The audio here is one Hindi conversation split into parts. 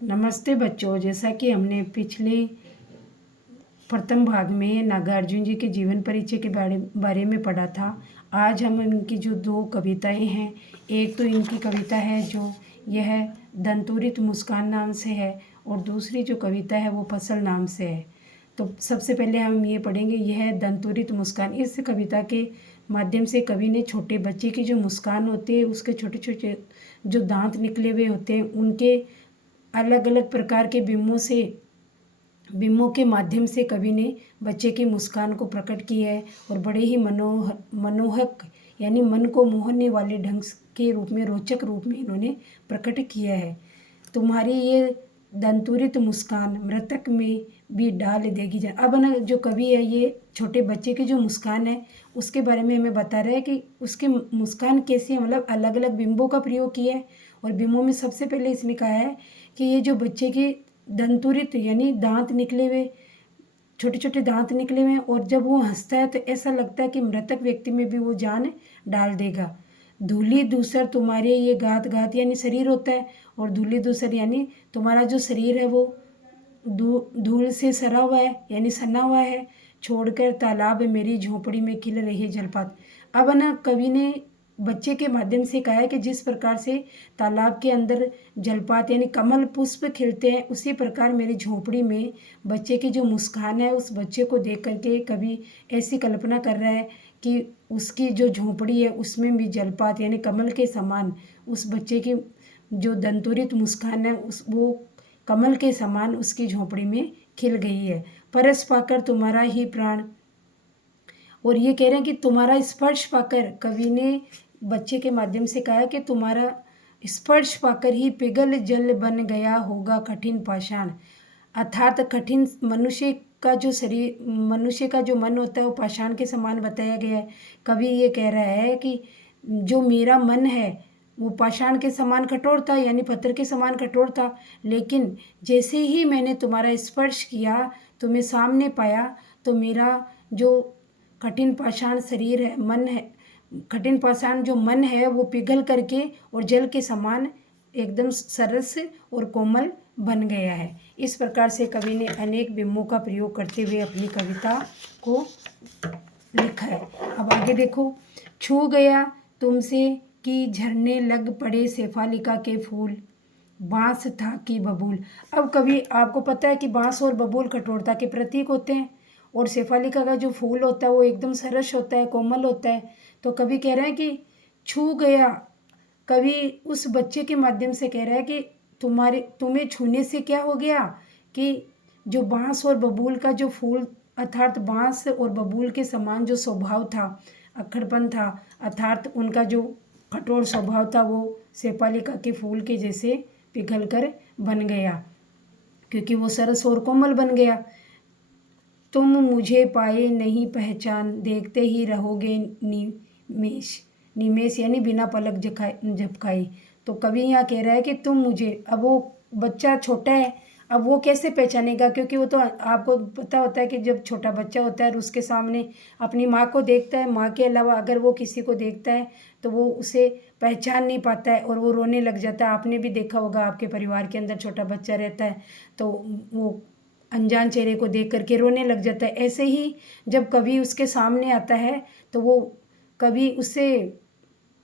नमस्ते बच्चों। जैसा कि हमने पिछले प्रथम भाग में नागार्जुन जी के जीवन परिचय के बारे में पढ़ा था। आज हम इनकी जो दो कविताएं हैं, एक तो इनकी कविता है जो यह दंतुरित मुस्कान नाम से है और दूसरी जो कविता है वो फसल नाम से है। तो सबसे पहले हम ये पढ़ेंगे, यह है दंतुरित मुस्कान। इस कविता के माध्यम से कवि ने छोटे बच्चे की जो मुस्कान होती है, उसके छोटे छोटे जो दांत निकले हुए होते हैं, उनके अलग अलग प्रकार के बिंबों के माध्यम से कवि ने बच्चे की मुस्कान को प्रकट किया है और बड़े ही मनोहक यानी मन को मोहने वाले ढंग के रूप में, रोचक रूप में इन्होंने प्रकट किया है। तुम्हारी ये दंतुरित मुस्कान मृतक में भी डाल देगी जान। अब ना जो कवि है, ये छोटे बच्चे की जो मुस्कान है उसके बारे में हमें बता रहा है कि उसकी मुस्कान कैसी है, मतलब अलग अलग बिंबों का प्रयोग किया है। और बिंबों में सबसे पहले इसने कहा है कि ये जो बच्चे की दंतुरित यानी दांत निकले हुए, छोटे छोटे दांत निकले हुए हैं, और जब वो हंसता है तो ऐसा लगता है कि मृतक व्यक्ति में भी वो जान डाल देगा। धूली दूसर तुम्हारे ये गात गात यानी शरीर होता है, और धूली दूसर यानी तुम्हारा जो शरीर है वो धूल से सरा हुआ है यानी सना हुआ है। छोड़कर तालाब मेरी झोंपड़ी में खिल रही है जलपात। अब ना कवि ने बच्चे के माध्यम से कहा है कि जिस प्रकार से तालाब के अंदर जलपात यानी कमल पुष्प खिलते हैं, उसी प्रकार मेरी झोंपड़ी में बच्चे की जो मुस्कान है, उस बच्चे को देख करके कवि ऐसी कल्पना कर रहा है कि उसकी जो झोंपड़ी है उसमें भी जलपात यानी कमल के समान उस बच्चे की जो दंतुरित मुस्कान है उस वो कमल के समान उसकी झोंपड़ी में खिल गई है। परस पाकर तुम्हारा ही प्राण, और ये कह रहे हैं कि तुम्हारा स्पर्श पाकर, कवि ने बच्चे के माध्यम से कहा कि तुम्हारा स्पर्श पाकर ही पिघल जल बन गया होगा कठिन पाषाण। अर्थात कठिन मनुष्य का जो मन होता है वो पाषाण के समान बताया गया है। कवि ये कह रहा है कि जो मेरा मन है वो पाषाण के समान कठोर था यानी पत्थर के समान कठोर था, लेकिन जैसे ही मैंने तुम्हारा स्पर्श किया, तुम्हें सामने पाया, तो मेरा जो कठिन पाषाण शरीर है, मन है, कठिन पाषाण जो मन है वो पिघल करके और जल के समान एकदम सरस और कोमल बन गया है। इस प्रकार से कवि ने अनेक बिंबों का प्रयोग करते हुए अपनी कविता को लिखा है। अब आगे देखो, छू गया तुमसे कि झरने लग पड़े शेफालिका के फूल, बांस था कि बबूल। अब कवि, आपको पता है कि बांस और बबूल कठोरता के प्रतीक होते हैं, और शेफालिका का जो फूल होता है वो एकदम सरस होता है, कोमल होता है। तो कवि कह रहे हैं कि छू गया, कवि उस बच्चे के माध्यम से कह रहा है कि तुम्हें छूने से क्या हो गया कि जो बांस और बबूल का जो फूल, अर्थात बांस और बबूल के समान जो स्वभाव था, अक्खड़पन था, अर्थात उनका जो कठोर स्वभाव था, वो शेफालिका के फूल के जैसे पिघल कर बन गया, क्योंकि वो सरस और कोमल बन गया। तुम मुझे पाए नहीं पहचान, देखते ही रहोगे निमेश, निमेश यानी बिना पलक झपकाए। तो कवि यहाँ कह रहा है कि तुम मुझे, अब वो बच्चा छोटा है, अब वो कैसे पहचानेगा, क्योंकि वो तो आपको पता होता है कि जब छोटा बच्चा होता है और उसके सामने अपनी माँ को देखता है, माँ के अलावा अगर वो किसी को देखता है तो वो उसे पहचान नहीं पाता है और वो रोने लग जाता है। आपने भी देखा होगा, आपके परिवार के अंदर छोटा बच्चा रहता है तो वो अनजान चेहरे को देख करके रोने लग जाता है। ऐसे ही जब कवि उसके सामने आता है तो वो कवि उससे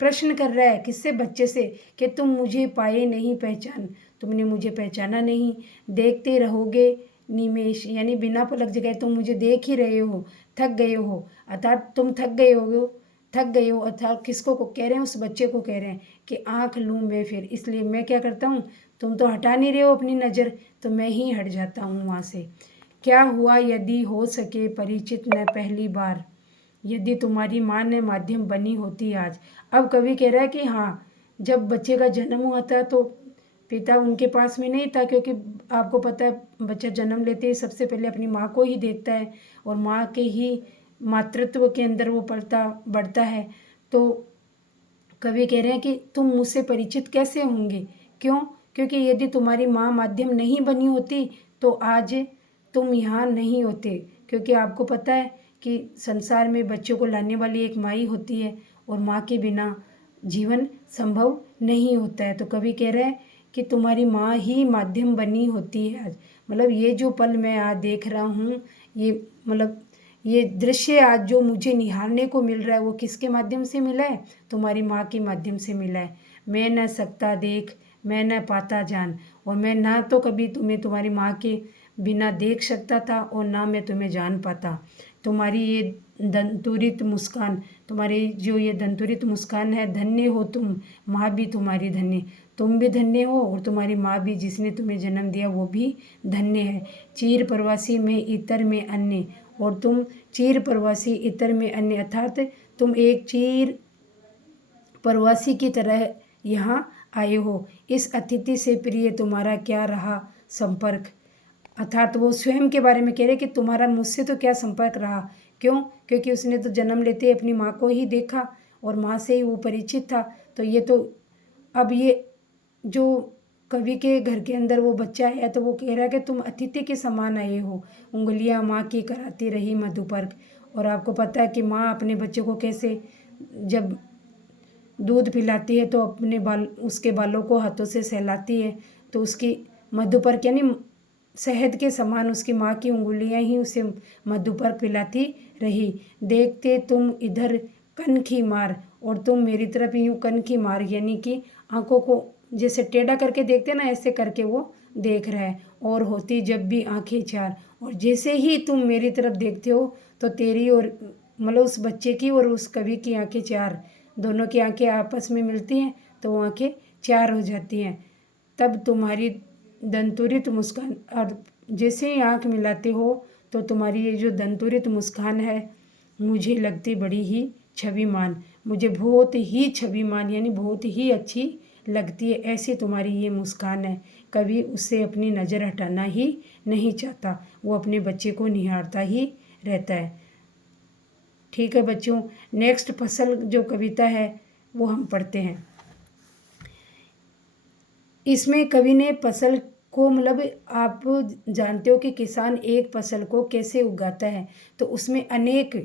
प्रश्न कर रहा है, किससे, बच्चे से, कि तुम मुझे पाए नहीं पहचान, तुमने मुझे पहचाना नहीं, देखते रहोगे निमेश यानी बिना पलक झपकाए, तुम मुझे देख ही रहे हो, थक गए हो, अर्थात तुम थक गए हो, अर्थात किसको को कह रहे हैं, उस बच्चे को कह रहे हैं कि आँख लूँ मैं फिर, इसलिए मैं क्या करता हूँ, तुम तो हटा नहीं रहे हो अपनी नज़र, तो मैं ही हट जाता हूँ वहाँ से। क्या हुआ यदि हो सके परिचित न पहली बार, यदि तुम्हारी माँ ने माध्यम बनी होती आज। अब कवि कह रहा है कि हाँ, जब बच्चे का जन्म हुआ था तो पिता उनके पास में नहीं था, क्योंकि आपको पता है बच्चा जन्म लेते ही सबसे पहले अपनी माँ को ही देखता है और माँ के ही मातृत्व के अंदर वो पलता बढ़ता है। तो कवि कह रहे हैं कि तुम मुझसे परिचित कैसे होंगे, क्यों, क्योंकि यदि तुम्हारी माँ माध्यम नहीं बनी होती तो आज तुम यहाँ नहीं होते, क्योंकि आपको पता है कि संसार में बच्चों को लाने वाली एक माँ ही होती है और माँ के बिना जीवन संभव नहीं होता है। तो कवि कह रहे हैं कि तुम्हारी माँ ही माध्यम बनी होती है आज। मतलब ये जो पल मैं आज देख रहा हूँ, ये मतलब ये दृश्य आज जो मुझे निहारने को मिल रहा है, वो किसके माध्यम से मिला है? तुम्हारी माँ के माध्यम से मिला है। मैं न सकता देख, मैं न पाता जान, और मैं ना तो कभी तुम्हें तुम्हारी माँ के बिना देख सकता था और ना मैं तुम्हें जान पाता। तुम्हारी ये दंतुरित मुस्कान, तुम्हारी जो ये दंतुरित मुस्कान है, धन्य हो तुम, माँ भी तुम्हारी धन्य। तुम भी धन्य हो और तुम्हारी माँ भी, जिसने तुम्हें जन्म दिया, वो भी धन्य है। चीर प्रवासी में इतर में अन्य, और तुम चीर प्रवासी इतर में अन्य, अर्थात तुम एक चीर प्रवासी की तरह यहाँ आए हो। इस अतिथि से प्रिय तुम्हारा क्या रहा संपर्क, अर्थात वो स्वयं के बारे में कह रहे कि तुम्हारा मुझसे तो क्या संपर्क रहा। क्यों? क्योंकि उसने तो जन्म लेते ही अपनी माँ को ही देखा और माँ से ही वो परिचित था। तो ये तो अब ये जो कवि के घर के अंदर वो बच्चा है, तो वो कह रहा है कि तुम अतिथि के समान आए हो, उंगलियां माँ की कराती रही मधुपर्क। और आपको पता है कि माँ अपने बच्चे को कैसे जब दूध पिलाती है तो अपने बाल, उसके बालों को हाथों से सहलाती है, तो उसकी मधुपर्क यानी शहद के समान उसकी माँ की उंगलियां ही उसे मधुपर्क पिलाती रही। देखते तुम इधर कनखी मार, और तुम मेरी तरफ यूं कनखी मार, यानी कि आंखों को जैसे टेढ़ा करके देखते ना, ऐसे करके वो देख रहा है। और होती जब भी आंखें चार, और जैसे ही तुम मेरी तरफ देखते हो तो तेरी और मतलब उस बच्चे की और उस कवि की आंखें चार, दोनों की आंखें आपस में मिलती हैं तो वो आंखें चार हो जाती हैं। तब तुम्हारी दंतुरित मुस्कान, और जैसे ही आंख मिलाते हो तो तुम्हारी ये जो दंतुरित मुस्कान है मुझे लगती बड़ी ही छविमान, मुझे बहुत ही छविमान यानी बहुत ही अच्छी लगती है। ऐसी तुम्हारी ये मुस्कान है। कभी उससे अपनी नज़र हटाना ही नहीं चाहता, वो अपने बच्चे को निहारता ही रहता है। ठीक है बच्चों, नेक्स्ट फसल जो कविता है वो हम पढ़ते हैं। इसमें कवि ने फसल को मतलब आप जानते हो कि किसान एक फसल को कैसे उगाता है, तो उसमें अनेक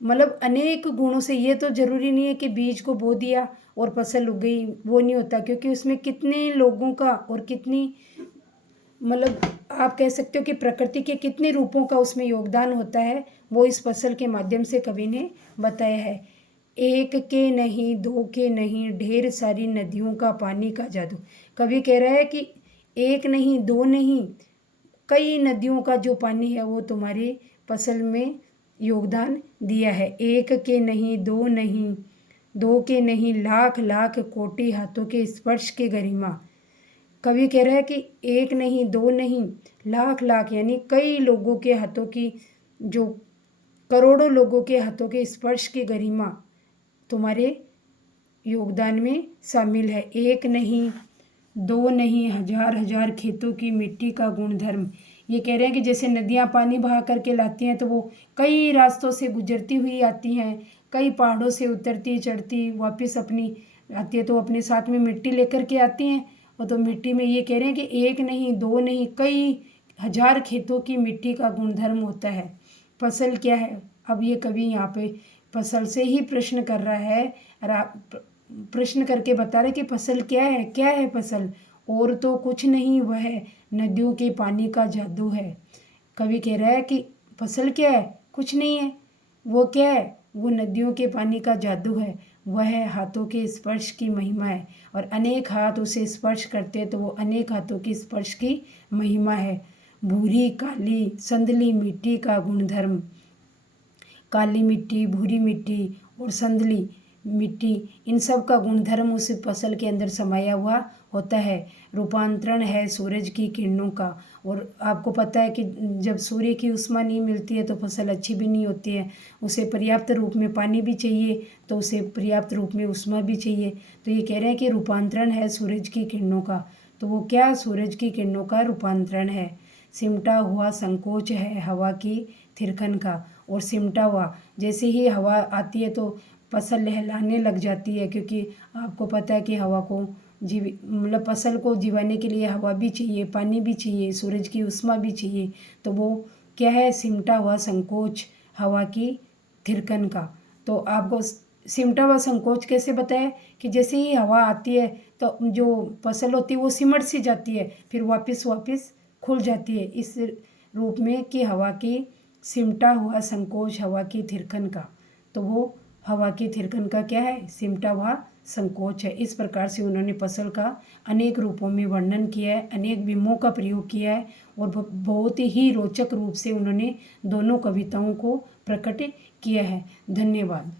मतलब अनेक गुणों से, ये तो ज़रूरी नहीं है कि बीज को बो दिया और फसल उग गई, वो नहीं होता, क्योंकि उसमें कितने लोगों का और कितनी मतलब आप कह सकते हो कि प्रकृति के कितने रूपों का उसमें योगदान होता है, वो इस फसल के माध्यम से कवि ने बताया है। एक के नहीं, दो के नहीं, ढेर सारी नदियों का पानी का जादू। कवि कह रहा है कि एक नहीं, दो नहीं, कई नदियों का जो पानी है वो तुम्हारी फसल में योगदान दिया है। एक के नहीं, दो नहीं, दो के नहीं, लाख लाख कोटि हाथों के स्पर्श की गरिमा। कवि कह रहा है कि एक नहीं, दो नहीं, लाख लाख यानी कई लोगों के हाथों की, जो करोड़ों लोगों के हाथों के स्पर्श की गरिमा तुम्हारे योगदान में शामिल है। एक नहीं, दो नहीं, हजार हजार खेतों की मिट्टी का गुणधर्म। ये कह रहे हैं कि जैसे नदियाँ पानी बहा करके लाती हैं तो वो कई रास्तों से गुजरती हुई आती हैं, कई पहाड़ों से उतरती चढ़ती वापस अपनी आती है, तो अपने साथ में मिट्टी लेकर के आती हैं। और तो मिट्टी में ये कह रहे हैं कि एक नहीं, दो नहीं, कई हजार खेतों की मिट्टी का गुणधर्म होता है। फसल क्या है? अब ये कवि यहाँ पे फसल से ही प्रश्न कर रहा है, प्रश्न करके बता रहे कि फसल क्या है, क्या है फसल? और तो कुछ नहीं, वह नदियों के पानी का जादू है। कवि कह रहा है कि फसल क्या है? कुछ नहीं है। वो क्या है? वो नदियों के पानी का जादू है, वह हाथों के स्पर्श की महिमा है। और अनेक हाथ उसे स्पर्श करते हैं तो वो अनेक हाथों की स्पर्श की महिमा है। भूरी काली संदली मिट्टी का गुणधर्म, काली मिट्टी, भूरी मिट्टी और संदली मिट्टी, इन सब का गुणधर्म उस फसल के अंदर समाया हुआ होता है। रूपांतरण है सूरज की किरणों का, और आपको पता है कि जब सूर्य की उष्मा नहीं मिलती है तो फसल अच्छी भी नहीं होती है। उसे पर्याप्त रूप में पानी भी चाहिए, तो उसे पर्याप्त रूप में उष्मा भी चाहिए। तो ये कह रहे हैं कि रूपांतरण है सूरज की किरणों का। तो वो क्या सूरज की किरणों का रूपांतरण है? सिमटा हुआ संकोच है हवा की थिरकन का, और सिमटा हुआ जैसे ही हवा आती है तो फसल लहलाने लग जाती है, क्योंकि आपको पता है कि हवा को मतलब फसल को जीवाने के लिए हवा भी चाहिए, पानी भी चाहिए, सूरज की उष्मा भी चाहिए। तो वो क्या है? सिमटा हुआ संकोच हवा की थिरकन का। तो आपको सिमटा व संकोच कैसे बताया कि जैसे ही हवा आती है तो जो फसल होती है वो सिमट सी जाती है, फिर वापस खुल जाती है, इस रूप में कि हवा की सिमटा हुआ संकोच हवा की थिरकन का। तो वो हवा की थिरकन का क्या है, सिमटा हुआ संकोच है। इस प्रकार से उन्होंने फसल का अनेक रूपों में वर्णन किया है, अनेक विमों का प्रयोग किया है और बहुत ही रोचक रूप से उन्होंने दोनों कविताओं को प्रकट किया है। धन्यवाद।